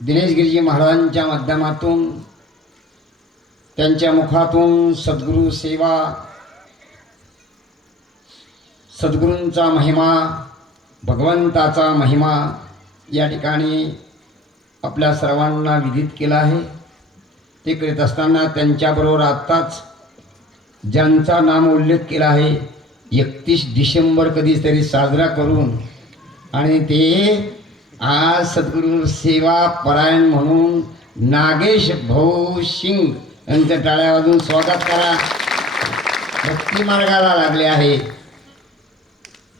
दिनेश गिरीजी महाराजांच्या माध्यमातून त्यांच्या मुखातून सद्गुरू सेवा, सद्गुरूंचा महिमा, भगवंताचा महिमा या ठिकाणी आपल्या सर्वांना विदित केला आहे। ते करीत असताना त्यांच्याबरोबर आत्ताच ज्यांचा नाम उल्लेख केला आहे 31 डिसेंबर कधीतरी साजरा करून आणि ते आज सद्गुरू सेवा परायण म्हणून नागेश भाऊ सिंग यांचं टाळ्या वाजून स्वागत करा। भक्ती मार्गाला लागले आहे,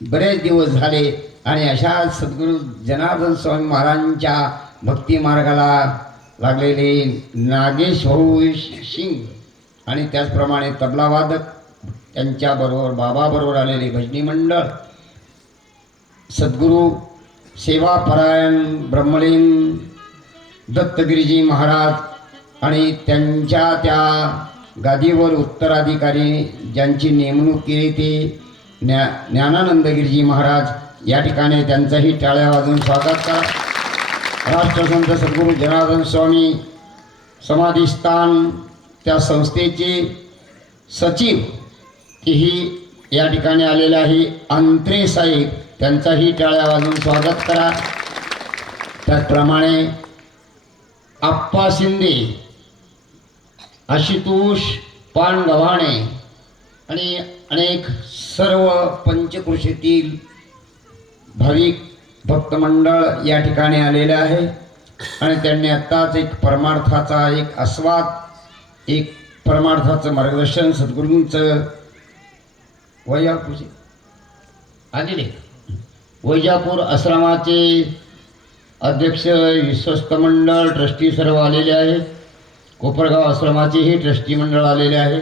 बरेच दिवस झाले आणि अशा सद्गुरू जनार्दन स्वामी महाराजांच्या भक्ती मार्गाला लागलेले नागेश भाऊ सिंग आणि त्याचप्रमाणे तबलावादक त्यांच्याबरोबर बाबाबरोबर आलेले भजनी मंडळ, सद्गुरू सेवा परायण ब्रह्मलीन दत्तगिरीजी महाराज आणि त्यांच्या त्या गादीवर उत्तराधिकारी ज्यांची नेमणूक केली ते ज्ञानानंदगिरीजी महाराज या ठिकाणी त्यांचंही टाळ्या वाजून स्वागत करा। राष्ट्रसंत सद्गुरू जनार्दन स्वामी समाधिस्थान त्या संस्थेचे सचिव ही या ठिकाणी आलेले आहे अंत्रे साहेब, त्यांचाही टाळ्या वाजून स्वागत करा। त्याचप्रमाणे आप्पा शिंदे, आशुतोष पानगव्हाणे आणि अनेक सर्व पंचकृषीतील भाविक भक्त मंडळ या ठिकाणी आलेले आहे आणि त्यांनी आत्ताच एक परमार्थाचा एक आस्वाद, एक परमार्थाचं मार्गदर्शन सद्गुरूंचं वैजापूर आश्रमाचे अध्यक्ष, विश्वस्त मंडळ ट्रस्टी सर्व आलेले आहेत। कोपरगाव आश्रमाचेही ट्रस्टी मंडळ आलेले आहे,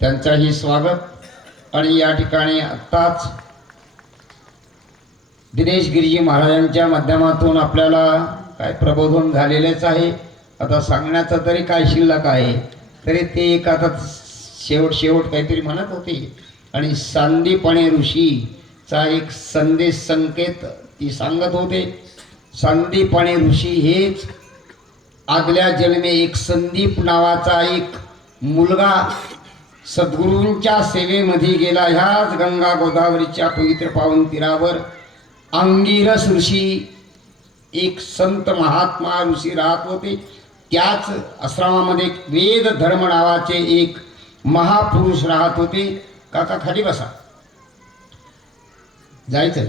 त्यांचाही स्वागत। आणि या ठिकाणी आत्ताच दिनेश गिरीजी महाराजांच्या माध्यमातून आपल्याला काय प्रबोधन झालेलेच आहे। आता सांगण्याचं तरी काय शिल्लक आहे, तरी ते एक आता शेवट काहीतरी म्हणत होते आणि सांदीपणे ऋषीचा एक संदेश संकेत ती सांगत होते। सांदीपणे ऋषी हेच आदल्या जन्मे एक संदीप नावाचा एक मुलगा सद्गुरूंच्या सेवेमध्ये गेला। ह्याच गंगा गोदावरीच्या पवित्र पावन तीरावर अंगिरस ऋषी एक संत महात्मा ऋषी राहत होते। त्याच आश्रमामध्ये वेद धर्म नावाचे एक महापुरुष राहत होते। काका खाली बसा, जायचं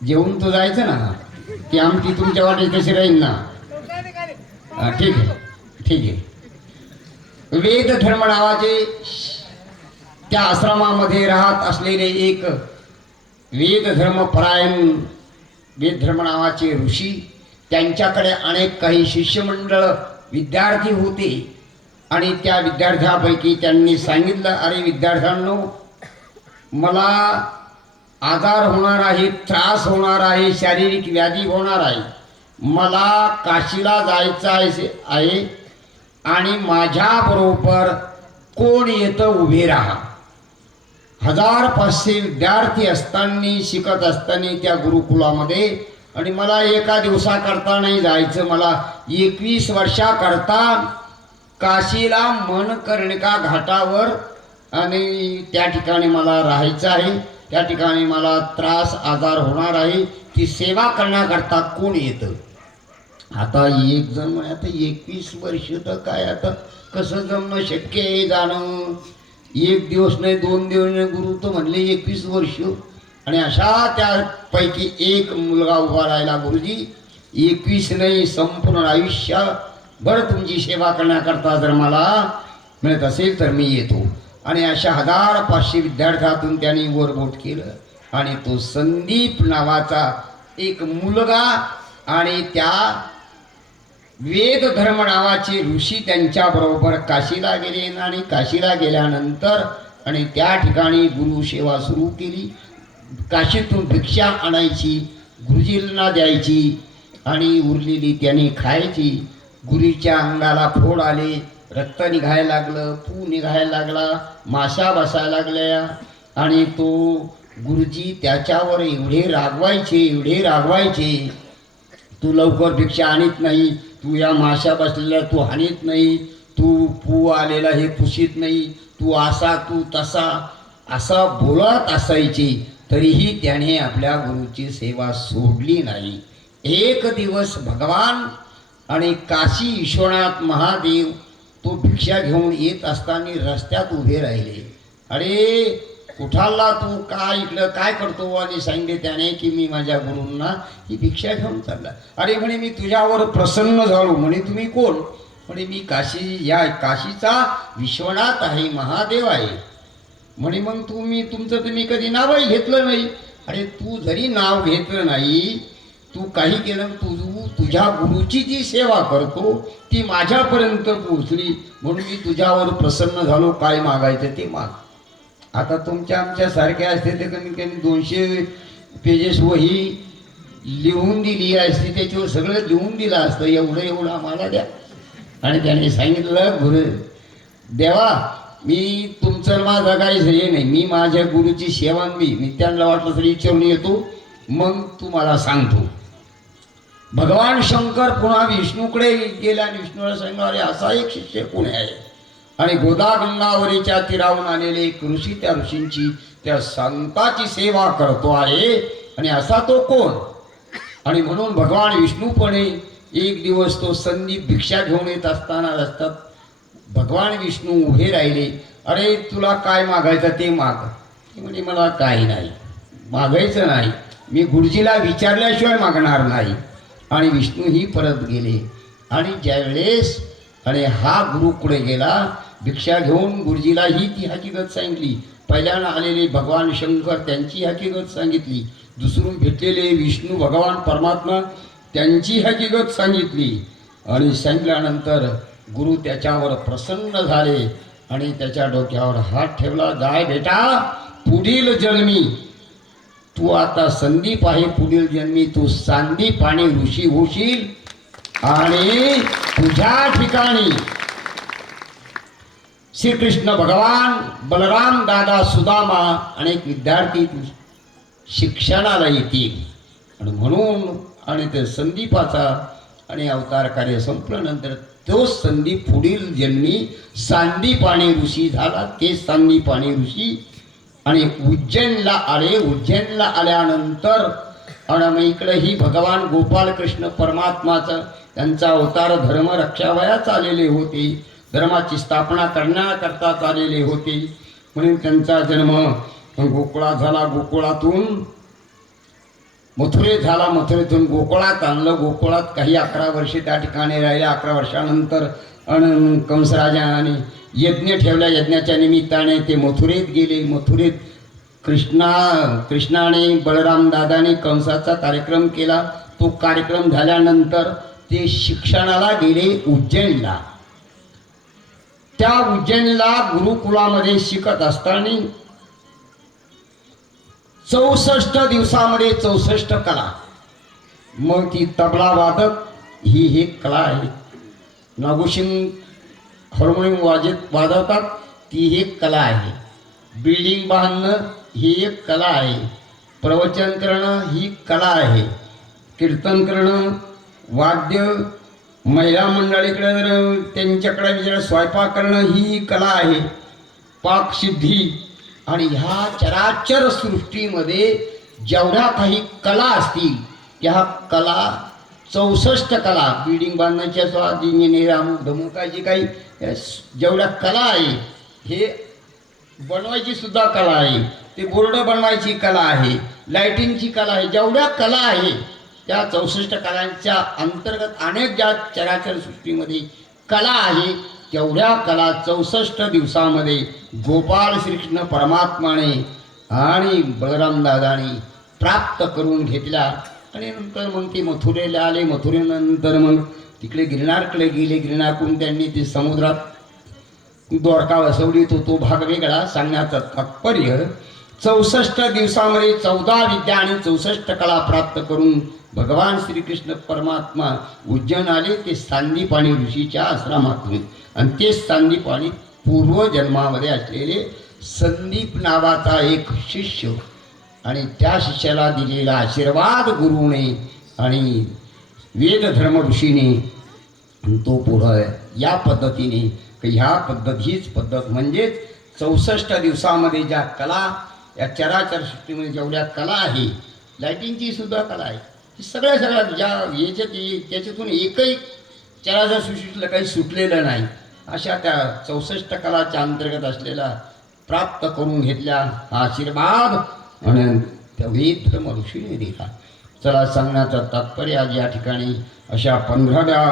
जेवून तो जायचं ना, की आमची तुमच्या वाटे कशी राहील ना। ठीक आहे। वेद धर्म नावाचे त्या आश्रमामध्ये राहत असलेले एक वेद धर्म परायण वेद धर्म नावाचे ऋषी, त्यांच्याकडे अनेक काही शिष्यमंडळ विद्यार्थी होते आणि त्या विद्यार्थ्यापैकी त्यांनी सांगितलं, अरे विद्यार्थ्यांनो, मला आजार होणार आहे, त्रास होणार आहे, शारीरिक व्याधी होणार आहे, मला काशीला जायचं आहे आणि माझ्याबरोबर कोण येतं उभे राहा। 1500 विद्यार्थी असताना शिकत असताना त्या गुरुकुलामध्ये, आणि मला एका दिवसाकरता नाही जायचं, मला 21 वर्षाकरता काशीला मनकर्णिका घाटावर आणि त्या ठिकाणी मला राहायचं आहे, त्या ठिकाणी मला त्रास आजार होणार आहे, ती सेवा करण्याकरता कोण येतं। आता एक जण म्हणे, आता 21 वर्ष तर काय, आता कसं जमणं शक्य आहे जाणं, एक दिवस नाही 2 दिवस नाही, गुरु तर म्हणले 21 वर्ष। आणि अशा त्यापैकी एक मुलगा उभा राहिला, गुरुजी 21 नाही, संपूर्ण आयुष्यभर तुमची सेवा करण्याकरता जर मला मिळत असेल तर मी येतो। आणि अशा 1500 विद्यार्थ्यातून त्यांनी वरबोट केलं आणि तो संदीप नावाचा एक मुलगा आणि त्या वेद धर्म नावाचे ऋषी त्यांच्याबरोबर काशीला गेले आणि काशीला गेल्यानंतर आणि त्या ठिकाणी गुरु सेवा सुरू केली। काशीतून भिक्षा आणायची, गुरुजींना द्यायची आणि उरलेली त्यांनी खायची। गुरुच्या अंगाला फोड आले, रक्त निघायला लागलं, पू निघायला लागला, माशा बसायला लागल्या आणि तो गुरुजी त्याच्यावर एवढे रागवायचे तू लवकर भिक्षा आणत नाही, तू या माशा बसलेल्या तू हाणीत नाही, तू पू आलेला हे पुशीत नाही, तू असा तू तसा असं बोलत असायची. तरीही त्याने आपल्या गुरुची सेवा सोडली नाही. एक दिवस भगवान आणि काशी विश्वनाथ महादेव तो भिक्षा घेऊन येत असताना रस्त्यात उभे राहिले. अरे कुठाला तू काय इकडं काय करतो? आणि सांगितले त्याने की मी माझ्या गुरूंना ही भिक्षा घेऊन चालला. अरे म्हणे मी तुझ्यावर प्रसन्न झालो. म्हणे तुम्ही कोण? म्हणे मी या काशीचा विश्वनाथ आहे, महादेव आहे. म्हणे मग तुम्ही कधी नावही घेतलं नाही. अरे तू जरी नाव घेतलं नाही, तू काही केलं, तुझ्या गुरुची जी सेवा करतो ती माझ्यापर्यंत पोहोचली म्हणून मी तुझ्यावर प्रसन्न झालो. काय मागायचं ते माग. आता आमच्या सारखे असते ते कमीत कमी 200 पेजेस वही लिहून दिली असती, त्याच्यावर सगळं लिहून दिलं असतं, एवढं आम्हाला द्या. आणि त्याने सांगितलं, गुरु देवा मी तुमचं माझं काहीच हे नाही, मी माझ्या गुरुची सेवा मी त्यांना वाटलं तरी विचारून येतो, मग तुम्हाला सांगतो. भगवान शंकर पुन्हा विष्णूकडे गेला आणि विष्णूला सांगितलं, अरे असा एक शिष्य कोणी आहे? आणि गोदा गंगावरीच्या तीरावरून आलेले एक ऋषी त्या ऋषींची त्या संताची सेवा करतो आहे, आणि असा तो कोण? आणि म्हणून भगवान विष्णूपणे एक दिवस तो संदीप भिक्षा घेऊन येत असताना रस्त्यात भगवान विष्णू उभे राहिले. अरे तुला काय मागायचं ते माग. ते म्हणजे मला काही नाही मागायचं नाही, मी गुरुजीला विचारल्याशिवाय मागणार नाही. आणि विष्णूही परत गेले. आणि ज्यावेळेस हा गुरुकडे गेला भिक्षा घेऊन, गुरुजीला ही ती हकीकत सांगितली. पहिल्यांदा आलेले भगवान शंकर त्यांची हकीकत सांगितली, दुसरून भेटलेले विष्णू भगवान परमात्मा त्यांची हकीकत सांगितली. आणि सांगितल्यानंतर गुरु त्याच्यावर प्रसन्न झाले आणि त्याच्या डोक्यावर हात ठेवला. जाय बेटा, पुढील जन्मी तू आता संदीप आहे, पुढील जन्मी तू सांदीप आणि ऋषी होशील. आणि तुझ्या ठिकाणी श्रीकृष्ण भगवान, बलराम दादा, सुदामा अनेक विद्यार्थी शिक्षणाला येतील. आणि म्हणून ते संदीपाचा आणि अवतार कार्य संपल्यानंतर तो संदीप पुढील जन्मी सांदीप आणि ऋषी झाला. ते सांदीप आणि ऋषी आणि उज्जैनला आले. उज्जैनला आल्यानंतर आणि इकडे ही भगवान गोपालकृष्ण परमात्माचं त्यांचा अवतार धर्म रक्षावयास आलेले होते, धर्माची स्थापना करण्याकरता आलेले होते. म्हणून त्यांचा जन्म गोकुळात झाला. गोकुळातून मथुरेत झाला. मथुरेतून गोकुळात आणलं. गोकुळात काही 11 वर्षे त्या ठिकाणी राहिले. 11 वर्षानंतर कंसराजाने यज्ञ ठेवला. यज्ञाच्या निमित्ताने ते मथुरेत गेले. मथुरेत कृष्णाने बलराम दादाने कंसाचा कार्यक्रम केला. तो कार्यक्रम झाल्यानंतर ते शिक्षणाला गेले उज्जैनला. त्या उज्जैनला गुरुकुलामध्ये शिकत असताना 64 दिवसामध्ये 64 कला. मग ती तबला वादक ही एक कला आहे. नागोशिंग हार्मोनियम वाजवतात ती एक कला आहे. बिल्डिंग बांधणं ही एक कला आहे. प्रवचन करणं ही कला आहे. कीर्तन करणं, वाद्य, महिला मंडळीकडे जर त्यांच्याकडे जर स्वयंपाक करणं ही कला आहे. पाकसिद्धी. आणि ह्या चराचर सृष्टीमध्ये जेवढ्या काही कला असतील त्या कला 64 कला, बिल्डिंग बांधण्याच्या स्वाद, इंजिनियर, अमुक धमुकाची काही जेवढ्या कला आहे, हे बनवायची सुद्धा कला आहे, ते बोर्ड बनवायची कला आहे, लाईटिंगची कला आहे. जेवढ्या कला आहे त्या 64 कलांच्या अंतर्गत अनेक ज्या चराचर सृष्टीमध्ये कला आहे तेवढ्या कला 64 दिवसामध्ये गोपाल श्रीकृष्ण परमात्माने आणि बलराम दादाने प्राप्त करून घेतल्या. आणि नंतर मग ते मथुरेला आले. मथुरेनंतर मग तिकडे गिरनारकडे गेले. गिरनारकडून त्यांनी ते समुद्रात द्वारका वसवली. तो भाग वेगळा. सांगण्याचं तात्पर्य 64 दिवसामध्ये 14 विद्या आणि 64 कला प्राप्त करून भगवान श्रीकृष्ण परमात्मा उज्जैन आले. ते सांदीपाणी ऋषीच्या आश्रमातून. आणि ते सांदीपाणी पूर्वजन्मामध्ये असलेले संदीप नावाचा एक शिष्य आणि त्या शिष्याला दिलेला आशीर्वाद गुरुने आणि वेद धर्म ऋषीने तो पुढं या पद्धतीने ह्या पद्धत हीच पद्धत म्हणजेच 64 दिवसामध्ये ज्या कला या चराचर सृष्टीमध्ये जेवढ्या कला आहे, लाईटिंगची सुद्धा कला आहे, सगळ्या ज्या याच्यात त्याच्यातून एकही चराचर सृष्टीतलं काही सुटलेलं नाही, अशा त्या 64 कलाच्या अंतर्गत असलेला प्राप्त करून घेतल्या हा आशीर्वाद आणि त्या वेद धर्म ऋषीने दिला. चला, सांगण्याचं तात्पर्य आज या ठिकाणी अशा 15व्या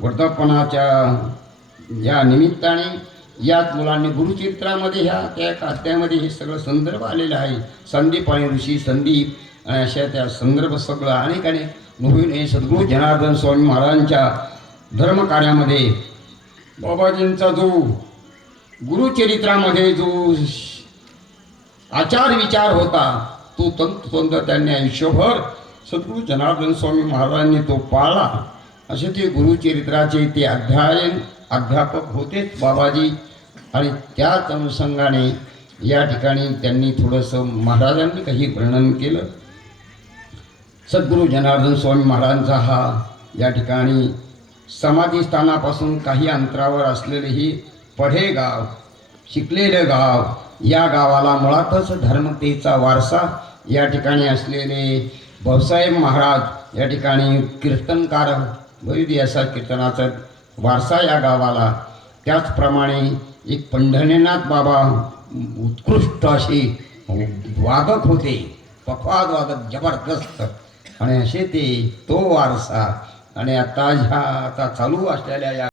वर्धापनाच्या या निमित्ताने याच मुलांनी गुरुचरित्रामध्ये ह्या त्या एका अध्यायामध्ये हे सगळं संदर्भ आलेलं आहे. संदीप आणि ऋषी संदीप आणि अशा त्या संदर्भ सगळं अनेक नवीन हे सद्गुरू जनार्दन स्वामी महाराजांच्या धर्मकार्यामध्ये बाबाजींचा जो गुरुचरित्रामध्ये जो आचार विचार होता तो तंतोतंत त्यांनी आयुष्यभर सद्गुरू जनार्दन स्वामी महाराजांनी तो पाळला. असे ते गुरुचरित्राचे ते अध्यापक होतेच बाबाजी. आणि त्याच अनुषंगाने या ठिकाणी त्यांनी थोडंसं महाराजांनी काही वर्णन केलं. सद्गुरू जनार्दन स्वामी महाराजांचा हा या ठिकाणी समाधी स्थानापासून काही अंतरावर असलेले ही पढे गाव, शिकलेलं गाव, या गावाला मुळातच धर्मतेचा वारसा या ठिकाणी असलेले भाऊसाहेब महाराज या ठिकाणी कीर्तनकार, वैद्य असा कीर्तनाचा वारसा या गावाला. त्याचप्रमाणे एक पंढरीनाथ बाबा उत्कृष्ट असे वादक होते, पखवाद वादक जबरदस्त, आणि असे ते तो वारसा आणि आता चालू असलेल्या या